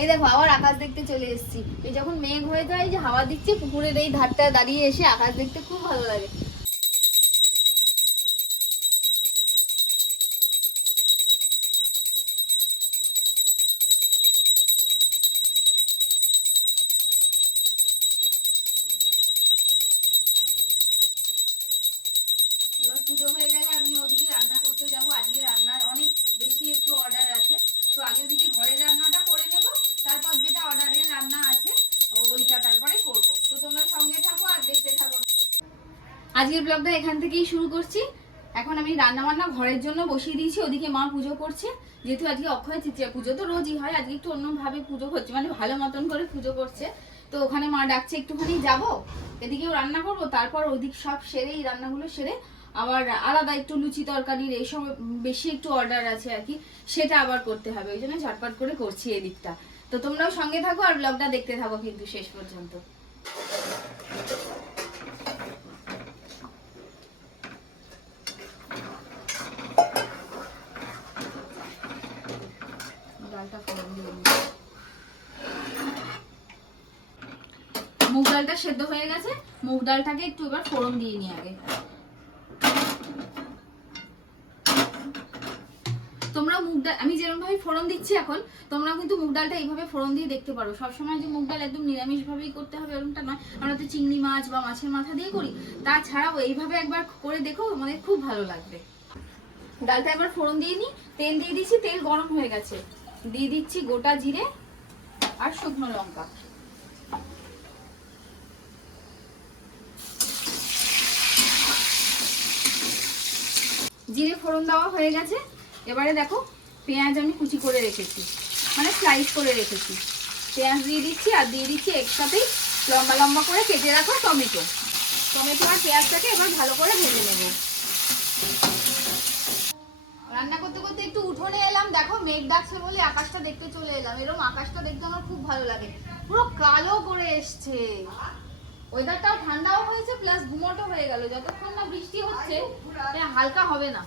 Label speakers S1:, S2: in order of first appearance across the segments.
S1: এই দেখো, আবার আকাশ দেখতে চলে এসেছি। এই যখন মেঘ হয়ে যায় যে হাওয়া দিচ্ছে, পুকুরের এই ধারটা দাঁড়িয়ে এসে আকাশ দেখতে খুব ভালো লাগে। এবার পুজো হয়ে গেলে আমি ওদিকে রান্না করতে যাব। আজকে রান্নার অনেক বেশি একটু অর্ডার আছে। তো আগে ওদিকে ঘরের রান্নাটা করে নেব তারপর যেটা অর্ডারের রান্না আছে ও- ওইটা তারপরে করব তো তোমরা সঙ্গে থাকো আর দেখতে থাকো আজকের ব্লগটা এখান থেকেই শুরু করছি। এখন আমি রান্না বান্না ঘরের জন্য বসিয়ে দিয়েছি, ওদিকে মা পুজো করছে। যেহেতু আজকে অক্ষয় তৃতীয়া পুজো, তো রোজই হয়, আজকে একটু অন্যভাবে পুজো করছে মানে ভালো মতন করে পুজো করছে। তো ওখানে মা ডাকছে, একটুখানি যাব? এদিকেও রান্না করব? তারপর ওদিক সব সেরে, এই রান্নাগুলো সেরে, আবার আলাদা একটু লুচি তরকারির এইসব বেশি একটু অর্ডার আছে আর কি, সেটা আবার করতে হবে। ওই জন্য ঝটপট করে করছি এদিকটা। তো তোমরাও সঙ্গে থাকো আর ব্লগটা দেখতে থাকো কিন্তু শেষ পর্যন্ত ডালটা ফোড়ন দিয়ে দিই। মুগ ডালটা সেদ্ধ হয়ে গেছে, মুগ ডালটাকে একটু এবার ফোড়ন দিয়ে নি আগে। তোমরা মুগ ডাল, আমি যেরকম ভাবে ফোড়ন দিচ্ছি এখন তোমরা কিন্তু মুগ ডালটা এইভাবে ফোড়ন দিয়ে দেখতে পারো। সবসময় যে মুগ ডাল একদম নিরামিষ ভাবেই করতে হবে এরকমটা নয়। আমরা তো চিংড়ি মাছ বা মাছের মাথা দিয়ে করি। তাছাড়াও এইভাবে একবার করে দেখো, আমাদের খুব ভালো লাগবে। ডালটা একবার ফোড়ন দিয়ে নি তেল দিয়ে দিচ্ছি, তেল গরম হয়ে গেছে। দিয়ে দিচ্ছি গোটা জিরে আর শুকনো লঙ্কা। জিরে ফোড়ন দেওয়া হয়ে গেছে। এবারে দেখো, পেঁয়াজ আমি কুচি করে রেখেছি। মানে স্লাইস করে রেখেছি। পেঁয়াজ দিয়ে দিচ্ছি আর দিয়ে দিচ্ছি একসাথেই লম্বা লম্বা করে কেটে রাখো টমেটো। টমেটো আর পেঁয়াজটাকে এবার ভালো করে ভেজে নেব। রান্না করতে করতে একটু উঠোনে এলাম। দেখো, মেঘ ডাকছে বলে আকাশটা দেখতে চলে এলাম। এরকম আকাশটা দেখতে আমার খুব ভালো লাগে। পুরো কালো করে এসছে। ওয়েদারটাও ঠান্ডাও হয়েছে প্লাস ঘুমোটো হয়ে গেল। যতক্ষণ না বৃষ্টি হচ্ছে হালকা হবে না।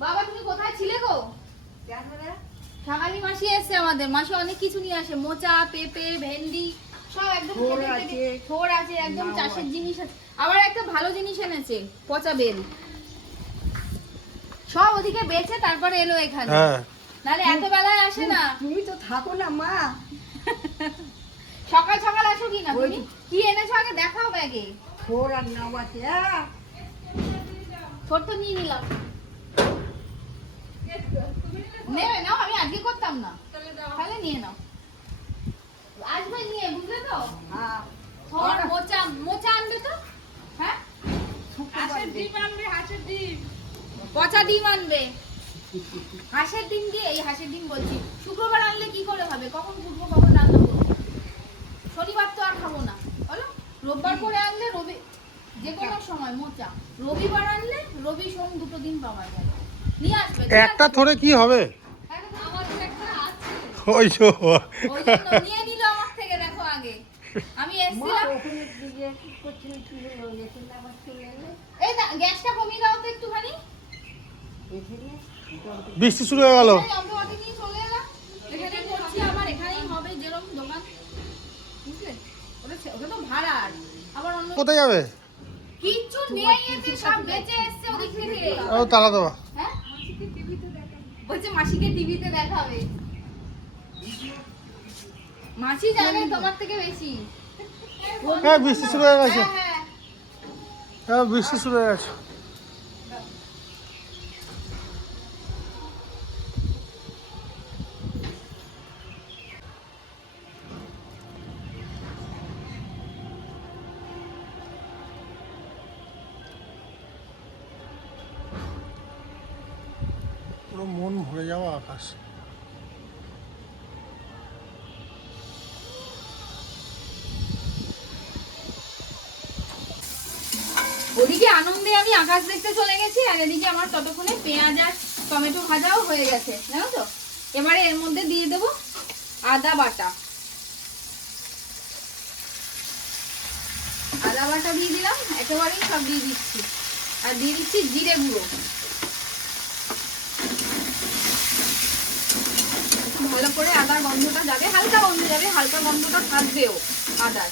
S1: বাবা তুমি কোথায় ছিলে গো? সাঙালি মাসি এসছে আমাদের। মাসি অনেক কিছু নিয়ে আসে। মোচা পেঁপে ভেন্ডি সব একদম কেটে
S2: আছে,
S1: একদম চাষের জিনিস আছে। আবার একটা ভালো জিনিস এনেছে পচা বেল। সব ওদিকে বেচে তারপরে এলো এখানে।
S3: হ্যাঁ।
S1: নাহলে এত বেলায় আসে না।
S2: তুমি তো থাকো না মা।
S1: সকাল সকাল আসো কি না তুমি? কি এনেছো আগে? দেখাও ব্যাগে।
S2: থোর আর নাও আছে।
S1: ছোট্ট নিয়ে নিলাম। নেবে নাও আমি আজকে করতাম না। তাহলে নিয়ে নাও। আসবে নিয়ে বুঝলে তো? থর মোচা মোচা আনবে তো? হ্যাঁ?
S2: শুক্রবার দিন।
S1: পচা ডিম আনবে। হাঁসের ডিম দিয়ে এই হাঁসের ডিম বলছি। শুক্রবার আনলে কি করে হবে? কখন ঘুরবো কখন রান্না করব শনিবার তো আর খাব না বলো রোববার করে আনলে রবি যে কোনো সময় মোচা। রবিবার আনলে রবি সোম দুটো দিন পাওয়া যায় নিয়ে আসবে
S3: একটা? থরে কি হবে?
S1: একদম একটা
S3: ওই তো
S1: নিয়ে নিল আমার থেকে দেখো আগে। আমি এসেছিলাম। এই না, গ্যাসটা কমিয়ে দাও তো একটুখানি।
S3: বৃষ্টি শুরু হয়ে গেল।
S1: এই চলে এলাম। এখানে করছি আবার এখানেই হবে যেরকম দোকান। বুঝলে? ওটা তো ভাড়ার আবার অন্য
S3: কোথায় যাবে?
S1: কিচ্ছু নেই এতে সব বেঁচে এসেছে ওদিক থেকে।
S3: ও তালা দেওয়া।
S1: হ্যাঁ? বলছে মাসিকে টিভিতে দেখাবে। মাসি জানে তোমার থেকে বেশি।
S3: হ্যাঁ বৃষ্টি শুরু হয়ে গেছে।
S1: হ্যাঁ হ্যাঁ।
S3: হ্যাঁ বৃষ্টি শুরু হয়ে গেছে। ভরে যাওয়া আকাশ।
S1: ওদিকে আনন্দে আমি আকাশ দেখতে চলে গেছি, আর এদিকে আমার ততক্ষণে পেঁয়াজ আর টমেটো ভাজাও হয়ে গেছে, জানো তো? এবারে এর মধ্যে দিয়ে দেবো আদা বাটা। আদা বাটা দিয়ে দিলাম, একেবারেই সব দিয়ে দিচ্ছি। আর দিয়ে দিচ্ছি জিরে গুঁড়ো। ভালো করে আদা গন্ধটা যাবে, হালকা গন্ধ যাবে, হালকা গন্ধটা থাকবেও আদার।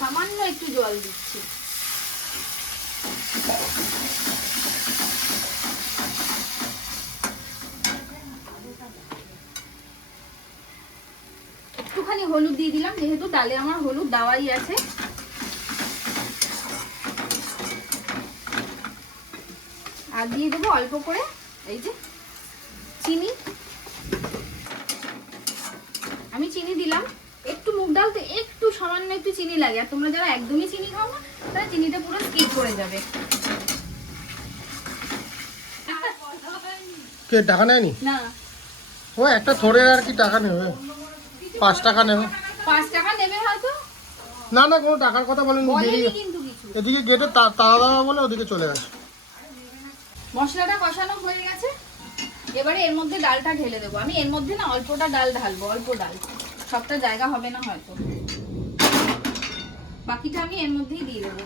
S1: সামান্য একটু জল দিচ্ছি। একটুখানি হলুদ দিয়ে দিলাম, যেহেতু ডালে আমার হলুদ দেওয়াই আছে। আর দিয়ে দেবো অল্প করে, এই যে চিনি? আমি চিনি দিলাম। একটু মুগ ডালতে একটু সামান্য একটু চিনি লাগে। আর তোমরা যারা একদমই চিনি খাও না তারা চিনিটা পুরো স্কিপ করে যাবে।
S3: কে টাকা নেয়নি?
S1: না।
S3: ও একটা থোড়ের আর কি টাকা নেবে? পাঁচ টাকা নেবে।
S1: পাঁচ টাকা নেবে হয়তো?
S3: না না কোনো টাকার কথা বলেনি এদিকে গেটে তা- তালা দেওয়া বলে ওদিকে চলে গেছে।
S1: মশলাটা কষানো হয়ে গেছে। এবারে এর মধ্যে ডালটা ঢেলে দেবো। আমি এর মধ্যে না অল্পটা ডাল ঢালবো, অল্প ডাল। সবটা জায়গা হবে না হয়তো। বাকিটা আমি এর মধ্যেই দিয়ে দেবো।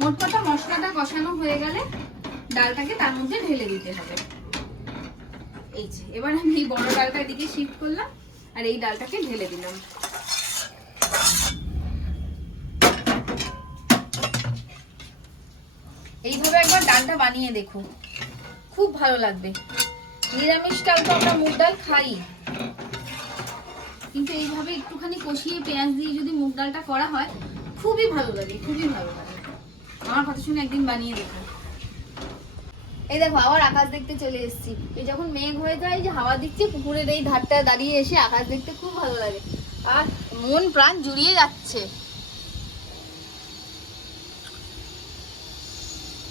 S1: মোট কথা মশলাটা কষানো হয়ে গেলে ডালটাকে তার মধ্যে ঢেলে দিতে হবে। এই যে, এবার আমি এই বড় ডালটা এদিকে শিফট করলাম আর এই ডালটাকে ঢেলে দিলাম। এইভাবে একবার ডালটা বানিয়ে দেখো। খুব ভালো লাগবে। নিরামিষ ডাল তো আমরা মুগ ডাল খাই। কিন্তু এইভাবে একটুখানি কষিয়ে পেঁয়াজ দিয়ে যদি মুগ ডালটা করা হয়, খুবই ভালো লাগে, খুবই ভালো লাগে। আমার কথা শুনে একদিন বানিয়ে দেখো। এই দেখো, আবার আকাশ দেখতে চলে এসেছি। এই যখন মেঘ হয়ে যায় যে হাওয়া দিচ্ছে, পুকুরের এই ধারটা দাঁড়িয়ে এসে আকাশ দেখতে খুব ভালো লাগে। আর মন প্রাণ জুড়িয়ে যাচ্ছে।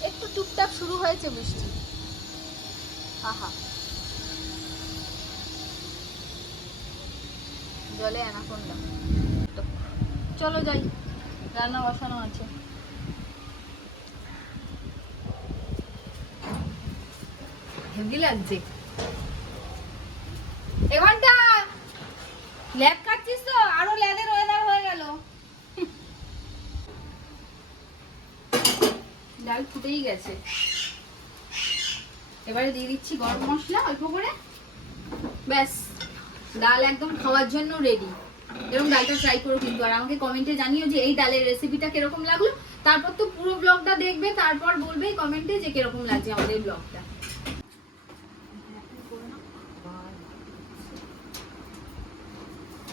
S1: একটু টুকটাক শুরু হয়েছে বৃষ্টি। জলে অ্যানাকোন্ডা চলো যাই রান্না বসানো আছে হেভি লাগছে। এ ঘণ্টা ল্যাব কাটছিস তো আরও ল্যাদের ওয়েদার হয়ে গেল ডাল ফুটেই গেছে এবারে দিয়ে দিচ্ছি গরম মশলা অল্প করে। ব্যাস ডাল একদম খাওয়ার জন্য রেডি এরকম ডালটা ট্রাই করো কিন্তু। আর আমাকে কমেন্টে জানিও যে এই ডালের রেসিপিটা কীরকম লাগল। তারপর তো পুরো ব্লগটা দেখবে তারপর বলবে কমেন্টে যে কীরকম লাগছে আমাদের ব্লগটা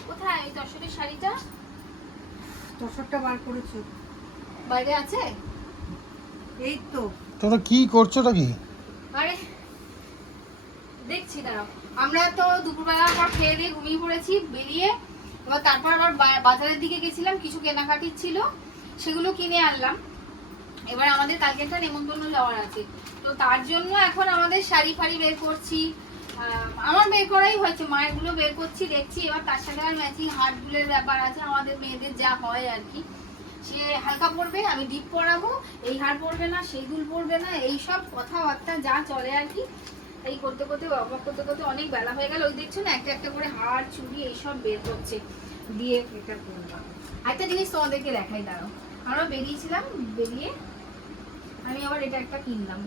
S1: কোথায় এই তসরের শাড়িটা?
S2: তসরটা বার করেছ।
S1: বাইরে আছে?
S2: এই তো।
S3: তোমরা কি করছোটা কি?
S1: আরে, দেখছি, দাঁড়াও। আমরা তো দুপুরবেলার পর খেয়ে দিয়ে ঘুমিয়ে পড়েছি, বেরিয়ে। এবার তারপর আবার বাজারের দিকে গেছিলাম, কিছু কেনাকাটির ছিল, সেগুলো কিনে আনলাম। এবার আমাদের কালকে একটা নেমন্তন্ন যাওয়ার আছে। তো তার জন্য এখন আমাদের শাড়ি ফাড়ি বের করছি। আমার বের করাই হয়েছে, মায়েরগুলো বের করছি, দেখছি। এবার তার সাথে আর ম্যাচিং হাটগুলোর ব্যাপার আছে, আমাদের মেয়েদের যা হয় আর কি। সে হালকা পড়বে, আমি ডিপ পরাবো এই হার পড়বে না, সেই দুল পড়বে না, এই সব কথাবার্তা যা চলে আর কি। এই করতে করতে, অবাক করতে করতে অনেক বেলা হয়ে গেল। ওই দেখছ না, একটা একটা করে হার চুড়ি এইসব বের করছে দিয়ে এটা করলাম। একটা জিনিস তোমাদেরকে দেখাই, দাঁড়াও। আমরা বেরিয়েছিলাম, বেরিয়ে আমি আবার এটা একটা কিনলাম।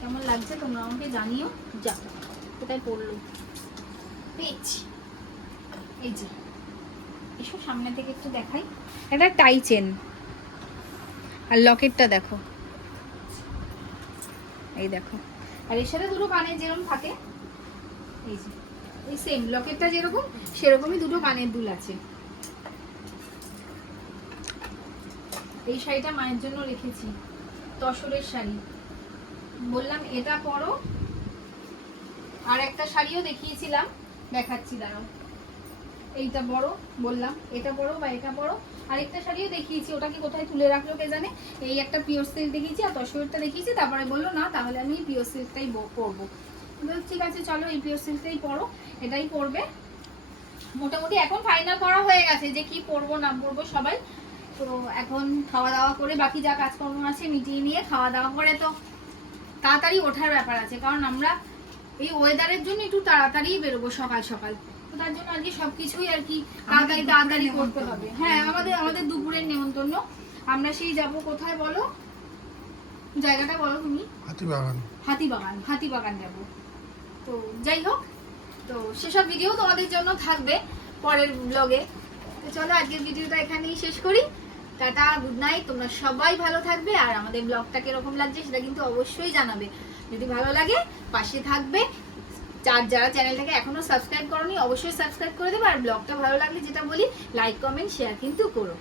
S1: কেমন লাগছে তোমরা আমাকে জানিও? যা, কোথায় পড়ল? পেয়েছি। এই যে। এসব সামনে থেকে একটু দেখাই। এটা টাই চেন। আর লকেটটা দেখো। এই দেখো। আর এর সাথে দুটো কানের যেরকম থাকে এই যে এই সেম লকেটটা যেরকম সেরকমই দুটো কানের দুল আছে। এই শাড়িটা মায়ের জন্য রেখেছি তসরের শাড়ি। বললাম এটা পরো। আর একটা শাড়িও দেখিয়েছিলাম দেখাচ্ছি দাঁড়াও। এইটা বড় বললাম, এটা বড় বা এটা বড় আরেকটা শাড়িও দেখিয়েছি, ওটা কি কোথায় তুলে রাখল কে জানে? এই একটা পিওর সিল্ক দেখিয়েছি আর তসরটা দেখিয়েছি, তারপরে বলল, না, তাহলে আমি পিওর সিল্কটাই পরবো। ঠিক আছে, চলো এই পিওর সিল্কটাই পরো, এটাই পরবে। মোটামুটি এখন ফাইনাল করা হয়ে গেছে, যে কি পরবো না পরবো সবাই। তো এখন খাওয়া দাওয়া করে বাকি যা কাজকর্ম আছে মিটিয়ে নিয়ে খাওয়া দাওয়া করে তো তাড়াতাড়ি ওঠার ব্যাপার আছে, কারণ আমরা এই ওয়েদারের জন্য একটু তাড়াতাড়ি বেরোবো সকাল সকাল। তো তার জন্য আর কি সবকিছুই আর কি তাড়াতাড়ি তাড়াতাড়ি করতে হবে। হ্যাঁ আমাদের আমাদের দুপুরের নেমন্তন্ন। আমরা সেই যাব কোথায় বলো? জায়গাটা বলো তুমি।
S3: হাতিবাগান।
S1: হাতিবাগান হাতিবাগান যাব। তো যাই হোক তো সেসব ভিডিও তোমাদের জন্য থাকবে পরের ব্লগে তো চলো আজকের ভিডিওটা এখানেই শেষ করি। টাটা গুড নাইট তোমরা সবাই ভালো থাকবে। আর আমাদের ব্লগটা কীরকম লাগছে সেটা কিন্তু অবশ্যই জানাবে। যদি ভালো লাগে পাশে থাকবে। যার যারা চ্যানেলটাকে এখনও সাবস্ক্রাইব করনি, অবশ্যই সাবস্ক্রাইব করে দেবে। আর ব্লগটা ভালো লাগলে যেটা বলি লাইক কমেন্ট শেয়ার কিন্তু করো।